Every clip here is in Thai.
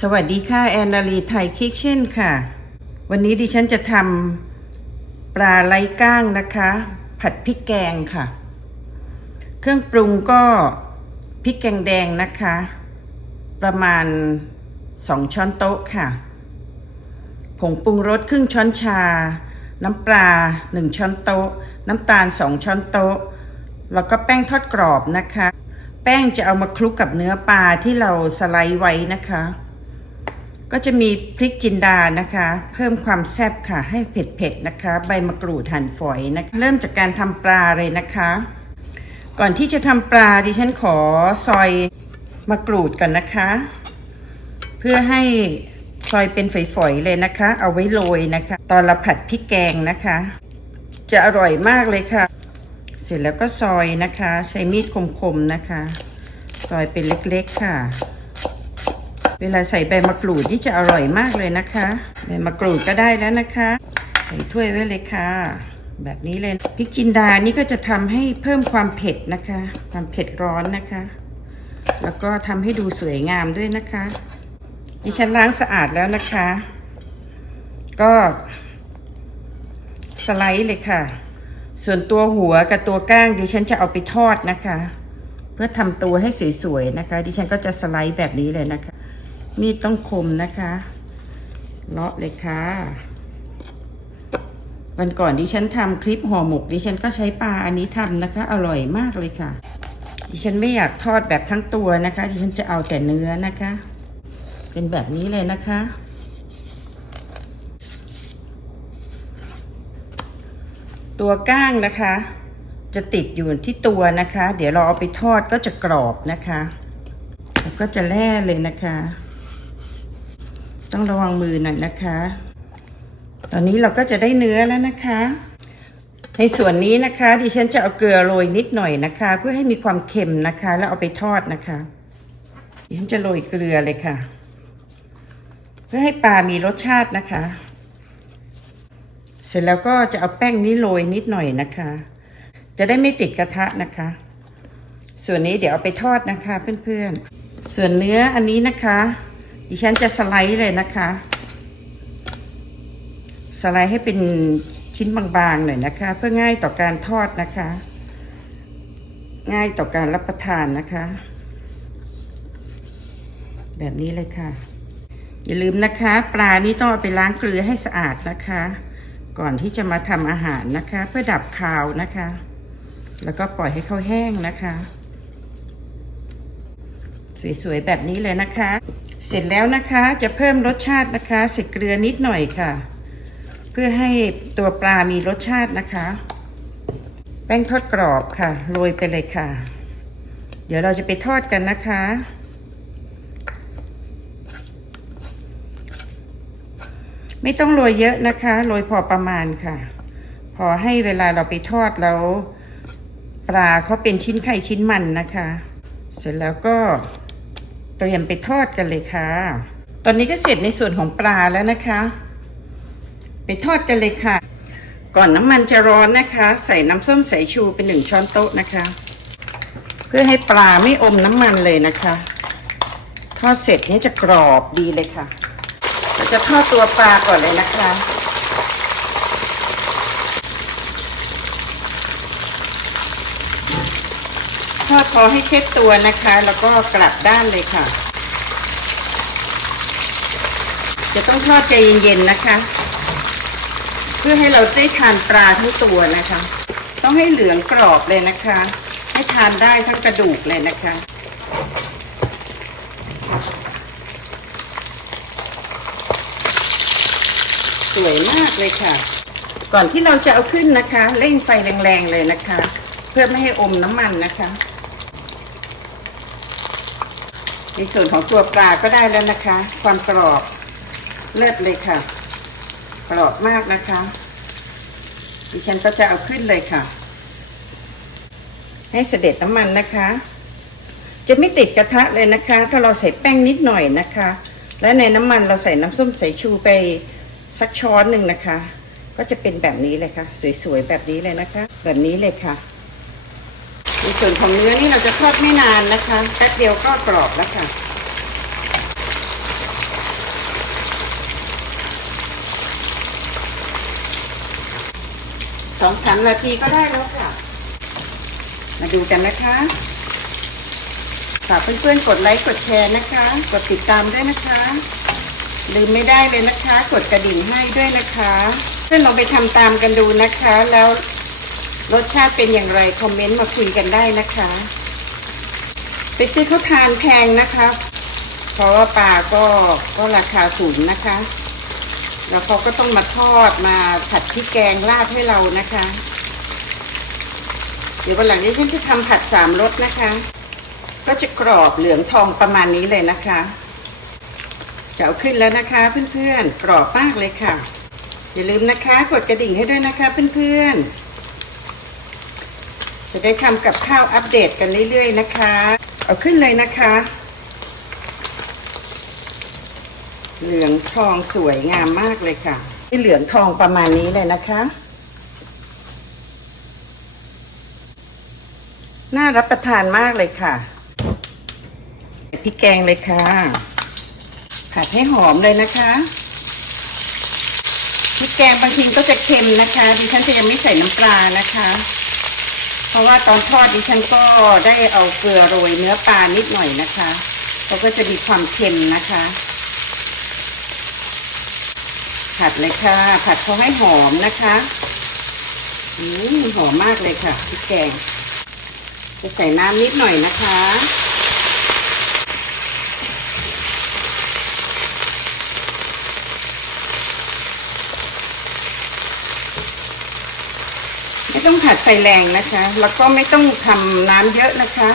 สวัสดีค่ะ แอนนาลีไทยคิกเช่นค่ะ วันนี้ดิฉันจะทำปลาไร้ก้างนะคะ ผัดพริกแกงค่ะ เครื่องปรุงก็พริกแกงแดงนะคะ ประมาณ 2 ช้อนโต๊ะค่ะ ผงปรุงรสครึ่งช้อนชา น้ำปลา 1 ช้อนโต๊ะ น้ำตาล 2 ช้อนโต๊ะ แล้วก็แป้งทอดกรอบนะคะ แป้งจะเอามาคลุกกับเนื้อปลาที่เราสไลด์ไว้นะคะ ก็จะมีพริกจินดานะคะ เพิ่มความแซ่บค่ะให้เผ็ดๆนะคะ ใบมะกรูดหั่นฝอยนะคะเริ่มจากการทำปลาเลยนะคะ ก่อนที่จะทำปลาดิฉันขอซอยมะกรูดก่อนนะคะ เพื่อให้ซอยเป็นฝอยๆเลยนะคะ เอาไว้โรยนะคะ ตอนเราผัดพริกแกงนะคะ จะอร่อยมากเลยค่ะ เสร็จแล้วก็ซอยนะคะ ใช้มีดคมๆนะคะ ซอยเป็นเล็กๆค่ะ เวลาใส่ใบมะกรูดนี่จะอร่อยมากเลยนะคะใบมะกรูดก็ได้แล้วนะคะ ใส่ถ้วยไว้เลยค่ะ แบบนี้เลยพริกจินดานี่ก็จะทำให้เพิ่มความเผ็ดนะคะ ความเผ็ดร้อนนะคะ แล้วก็ทำให้ดูสวยงามด้วยนะคะดิฉันล้างสะอาดแล้วนะคะ ก็สไลด์เลยค่ะ ส่วนตัวหัวกับตัวก้างดิฉันจะเอาไปทอดนะคะ เพื่อทำตัวให้สวยๆนะคะ ดิฉันก็จะสไลด์แบบนี้เลยนะคะ มีดต้องคมนะคะเลาะเลยค่ะ วันก่อนดิฉันทำคลิปห่อหมก ดิฉันก็ใช้ปลาอันนี้ทำนะคะ อร่อยมากเลยค่ะ ดิฉันไม่อยากทอดแบบทั้งตัวนะคะ ดิฉันจะเอาแต่เนื้อนะคะ เป็นแบบนี้เลยนะคะตัวก้างนะคะ จะติดอยู่ที่ตัวนะคะ เดี๋ยวเราเอาไปทอดก็จะกรอบนะคะ แล้วก็จะแล่เลยนะคะ ต้องระวังมือหน่อยนะคะ ตอนนี้เราก็จะได้เนื้อแล้วนะคะ ในส่วนนี้นะคะ ดิฉันจะเอาเกลือโรยนิดหน่อยนะคะ เพื่อให้มีความเค็มนะคะ แล้วเอาไปทอดนะคะ ดิฉันจะโรยเกลือเลยค่ะ เพื่อให้ปลามีรสชาตินะคะ เสร็จแล้วก็จะเอาแป้งนี้โรยนิดหน่อยนะคะ จะได้ไม่ติดกระทะนะคะ ส่วนนี้เดี๋ยวเอาไปทอดนะคะเพื่อนๆ ส่วนเนื้ออันนี้นะคะ ดิฉันจะสไลด์เลยนะคะ สไลด์ให้เป็นชิ้นบางๆหน่อยนะคะ เพื่อง่ายต่อการทอดนะคะ ง่ายต่อการรับประทานนะคะ แบบนี้เลยค่ะ อย่าลืมนะคะ ปลานี่ต้องเอาไปล้างเกลือให้สะอาดนะคะ ก่อนที่จะมาทำอาหารนะคะ เพื่อดับคาวนะคะ แล้วก็ปล่อยให้เขาแห้งนะคะ สวยๆแบบนี้เลยนะคะ เสร็จแล้วนะคะจะเพิ่มรสชาตินะคะใส่เกลือนิดหน่อยค่ะ เพื่อให้ตัวปลามีรสชาตินะคะ แป้งทอดกรอบค่ะโรยไปเลยค่ะ เดี๋ยวเราจะไปทอดกันนะคะไม่ต้องโรยเยอะนะคะ โรยพอประมาณค่ะ พอให้เวลาเราไปทอดแล้ว ปลาเขาเป็นชิ้นไข่ชิ้นมันนะคะ เสร็จแล้วก็ เตรียมไปทอดกันเลยค่ะ ตอนนี้ก็เสร็จในส่วนของปลาแล้วนะคะ ไปทอดกันเลยค่ะ ก่อนน้ำมันจะร้อนนะคะ ใส่น้ำส้มสายชูเป็นหนึ่งช้อนโต๊ะนะคะ เพื่อให้ปลาไม่อมน้ำมันเลยนะคะ ทอดเสร็จเนี่ยจะกรอบดีเลยค่ะ จะทอดตัวปลาก่อนเลยนะคะ ทอดพอให้เช็ดตัวนะคะ แล้วก็กลับด้านเลยค่ะ จะต้องทอดใจเย็นๆนะคะ เพื่อให้เราได้ทานปลาทั้งตัวนะคะ ต้องให้เหลืองกรอบเลยนะคะ ให้ทานได้ทั้งกระดูกเลยนะคะสวยมากเลยค่ะ ก่อนที่เราจะเอาขึ้นนะคะ เร่งไฟแรงๆเลยนะคะ เพื่อไม่ให้อมน้ำมันนะคะ ในส่วนของตัวปลาก็ได้แล้วนะคะ ความกรอบเลิศเลยค่ะ กรอบมากนะคะ ดิฉันก็จะเอาขึ้นเลยค่ะ ให้เสด็จน้ำมันนะคะ จะไม่ติดกระทะเลยนะคะ ถ้าเราใส่แป้งนิดหน่อยนะคะ และในน้ำมันเราใส่น้ำส้มสายชูไปสักช้อนหนึ่งนะคะ ก็จะเป็นแบบนี้เลยค่ะ สวยๆแบบนี้เลยนะคะ แบบนี้เลยค่ะ ส่วนของเนื้อนี่เราจะทอดไม่นานนะคะแป๊บเดียวก็กรอบแล้วค่ะ สองสามนาทีก็ได้แล้วค่ะ มาดูกันนะคะฝากเพื่อนๆกดไลค์กดแชร์นะคะ กดติดตามด้วยนะคะ ลืมไม่ได้เลยนะคะ กดกระดิ่งให้ด้วยนะคะ เพื่อนลองไปทำตามกันดูนะคะแล้ว รสชาติเป็นอย่างไร คอมเมนต์มาคุยกันได้นะคะ ไปซื้อเขาวทานแพงนะคะ เพราะว่าปลาก็ก็ราคาสูงนะคะ แล้วเขาก็ต้องมาทอดมาผัดพริกแกงราดให้เรานะคะ เดี๋ยววันหลังนี้ฉันจะทำผัดสามรสนะคะ ก็จะกรอบเหลืองทองประมาณนี้เลยนะคะจะเอาขึ้นแล้วนะคะเพื่อนๆกรอบมากเลยค่ะ อย่าลืมนะคะ กดกระดิ่งให้ด้วยนะคะเพื่อนๆ จะได้ทำกับข้าวอัปเดตกันเรื่อย ๆ นะคะ เอาขึ้นเลยนะคะ เหลืองทองสวยงามมากเลยค่ะที่เหลืองทองประมาณนี้เลยนะคะ น่ารับประทานมากเลยค่ะใส่พริกแกงเลยค่ะ ผัดให้หอมเลยนะคะพริกแกงบางทีก็จะเค็มนะคะ ดิฉันจะยังไม่ใส่น้ำปลานะคะ เพราะว่าตอนทอดดิฉันก็ได้เอาเกลือโรยเนื้อปลานิดหน่อยนะคะเขาก็จะมีความเค็มนะคะ ผัดเลยค่ะ ผัดเขาให้หอมนะคะอืมหอมมากเลยค่ะพริกแกง จะใส่น้ำนิดหน่อยนะคะ ต้องผัดไฟแรงนะคะ แล้วก็ไม่ต้องทำน้ำเยอะนะคะ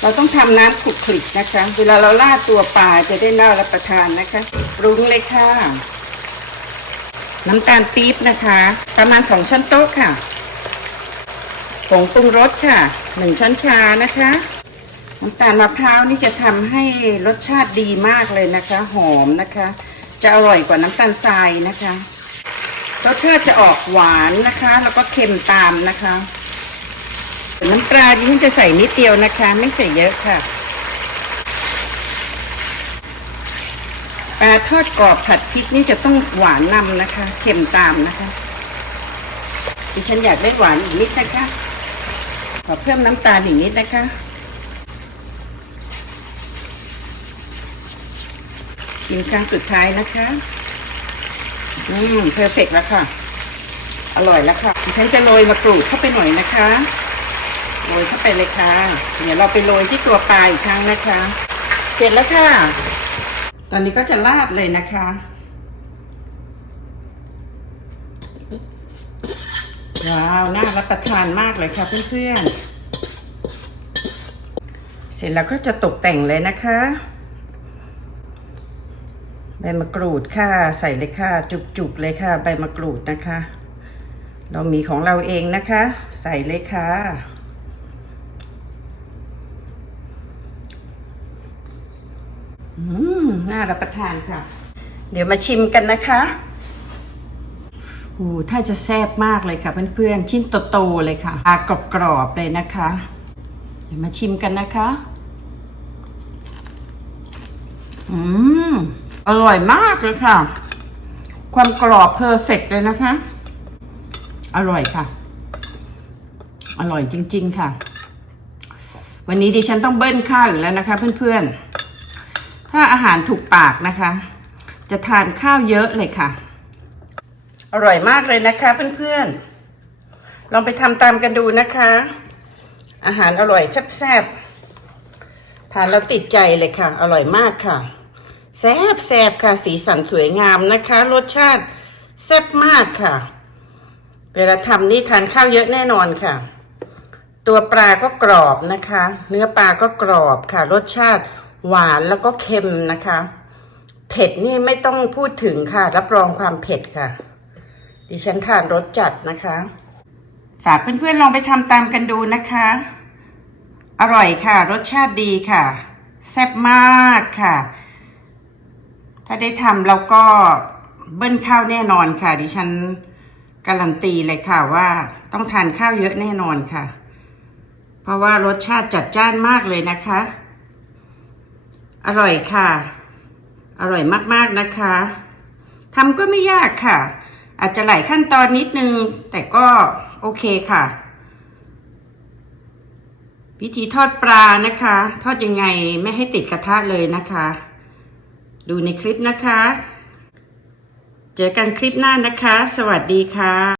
เราต้องทำน้ำขลุกขลิกนะคะ เวลาเราราตัวปลาจะได้น่ารับประทานนะคะปรุงเลยค่ะ น้ำตาลปี๊บนะคะ ประมาณสองช้อนโต๊ะค่ะผงปรุงรสค่ะหนึ่งช้อนชานะคะน้ำตาลมะพร้าวนี่จะทำให้รสชาติดีมากเลยนะคะ หอมนะคะ จะอร่อยกว่าน้ำตาลทรายนะคะ รสชาติจะออกหวานนะคะ แล้วก็เค็มตามนะคะ น้ำปลาดิฉันจะใส่นิดเดียวนะคะ ไม่ใส่เยอะค่ะปลาทอดกรอบผัดพริกนี่จะต้องหวานนำนะคะ เค็มตามนะคะ ดิฉันอยากได้หวานอีกนิดนะคะ ขอเพิ่มน้ำตาลอีกนิดนะคะ ชิมครั้งสุดท้ายนะคะ อืมเพอร์เฟกแล้วค่ะ อร่อยแล้วค่ะดิฉันจะโรยมะกรูดเข้าไปหน่อยนะคะโรยเข้าไปเลยค่ะ เดี๋ยวเราไปโรยที่ตัวปลาอีกครั้งนะคะ เสร็จแล้วค่ะ ตอนนี้ก็จะราดเลยนะคะ ว้าว น่ารับประทานมากเลยค่ะเพื่อนๆ เสร็จแล้วก็จะตกแต่งเลยนะคะ ใบมะกรูดค่ะ ใส่เลยค่ะ จุกๆเลยค่ะ ใบมะกรูดนะคะ เรามีของเราเองนะคะ ใส่เลยค่ะอืมน่ารับประทานค่ะ เดี๋ยวมาชิมกันนะคะโอ้ถ้าจะแซ่บมากเลยค่ะเพื่อนๆ ชิ้นโตๆเลยค่ะปลากรอบๆเลยนะคะ เดี๋ยวมาชิมกันนะคะ อืม อร่อยมากเลยค่ะ ความกรอบเพอร์เฟกเลยนะคะ อร่อยค่ะ อร่อยจริง ๆ ค่ะ วันนี้ดิฉันต้องเบิ้ลข้าวอยู่แล้วนะคะ เพื่อนๆ ถ้าอาหารถูกปากนะคะ จะทานข้าวเยอะเลยค่ะ อร่อยมากเลยนะคะ เพื่อนๆ ลองไปทำตามกันดูนะคะ อาหารอร่อยแซ่บๆ ทานแล้วติดใจเลยค่ะ อร่อยมากค่ะ แซ่บแซ่บค่ะ สีสันสวยงามนะคะ รสชาติแซ่บมากค่ะ เวลาทำนี่ทานข้าวเยอะแน่นอนค่ะ ตัวปลาก็กรอบนะคะ เนื้อปลาก็กรอบค่ะ รสชาติหวานแล้วก็เค็มนะคะ เผ็ดนี่ไม่ต้องพูดถึงค่ะ รับรองความเผ็ดค่ะ ดิฉันทานรสจัดนะคะ ฝากเพื่อนๆลองไปทำตามกันดูนะคะ อร่อยค่ะ รสชาติดีค่ะ แซ่บมากค่ะ ถ้าได้ทำเราก็เบิ้ลข้าวแน่นอนค่ะ ดิฉันการันตีเลยค่ะว่าต้องทานข้าวเยอะแน่นอนค่ะ เพราะว่ารสชาติจัดจ้านมากเลยนะคะ อร่อยค่ะ อร่อยมากๆนะคะทำก็ไม่ยากค่ะ อาจจะหลายขั้นตอนนิดนึง แต่ก็โอเคค่ะ วิธีทอดปลานะคะ ทอดยังไงไม่ให้ติดกระทะเลยนะคะ ดูในคลิปนะคะ เจอกันคลิปหน้านะคะ สวัสดีค่ะ